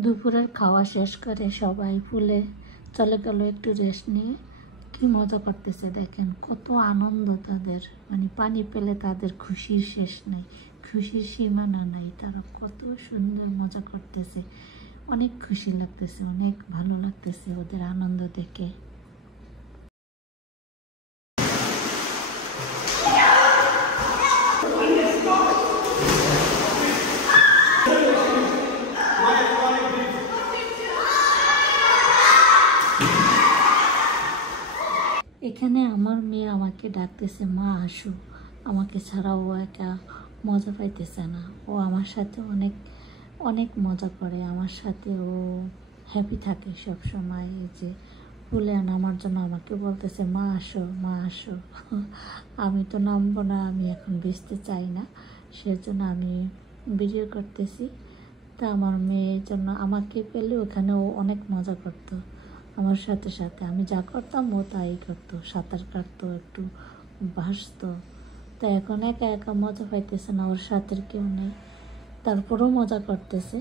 দুপুরের খাওয়া শেষ করে সবাই পুলে চলে গেল একটু রেস্ট নিয়ে। কি মজা করতেছে দেখেন, কত আনন্দ তাদের, মানে পানি পেলে তাদের খুশির শেষ নেই, খুশির সীমানা নাই। তারা কত সুন্দর মজা করতেছে, অনেক খুশি লাগতেছে, অনেক ভালো লাগতেছে ওদের আনন্দ দেখে। এখানে আমার মেয়ে আমাকে ডাকতেছে, মা আসো। আমাকে ছাড়া ও একা মজা পাইতেছে না। ও আমার সাথে অনেক অনেক মজা করে, আমার সাথে ও হ্যাপি থাকে সব সময়। এই যে পুলে নামার জন্য আমাকে বলতেছে, মা আসো, মা আসো। আমি তো নামবো না, আমি এখন ভিজতে চাই না, সেজন্য আমি ভিডিও করতেছি। তা আমার মেয়ের জন্য আমাকে পেলে ওখানে ও অনেক মজা করতো আমার সাথে সাথে। আমি যা করতাম ও তাই করতো, সাঁতার কাটতো, একটু ভাসতো। তো এখন একা একা মজা পাইতেছে না, ওর সাথে কেউ নেই, তারপরেও মজা করতেছে।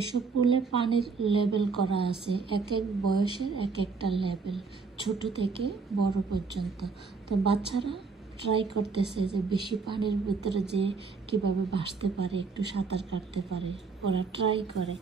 এসব পুলে পানির লেভেল করা আছে, এক এক বয়সের এক একটা লেভেল, ছোট থেকে বড় পর্যন্ত। তো বাচ্চারা ট্রাই করতেছে যে বেশি পানির ভিতরে যে কিভাবে ভাসতে পারে, একটু সাঁতার কাটতে পারে, ওরা ট্রাই করে।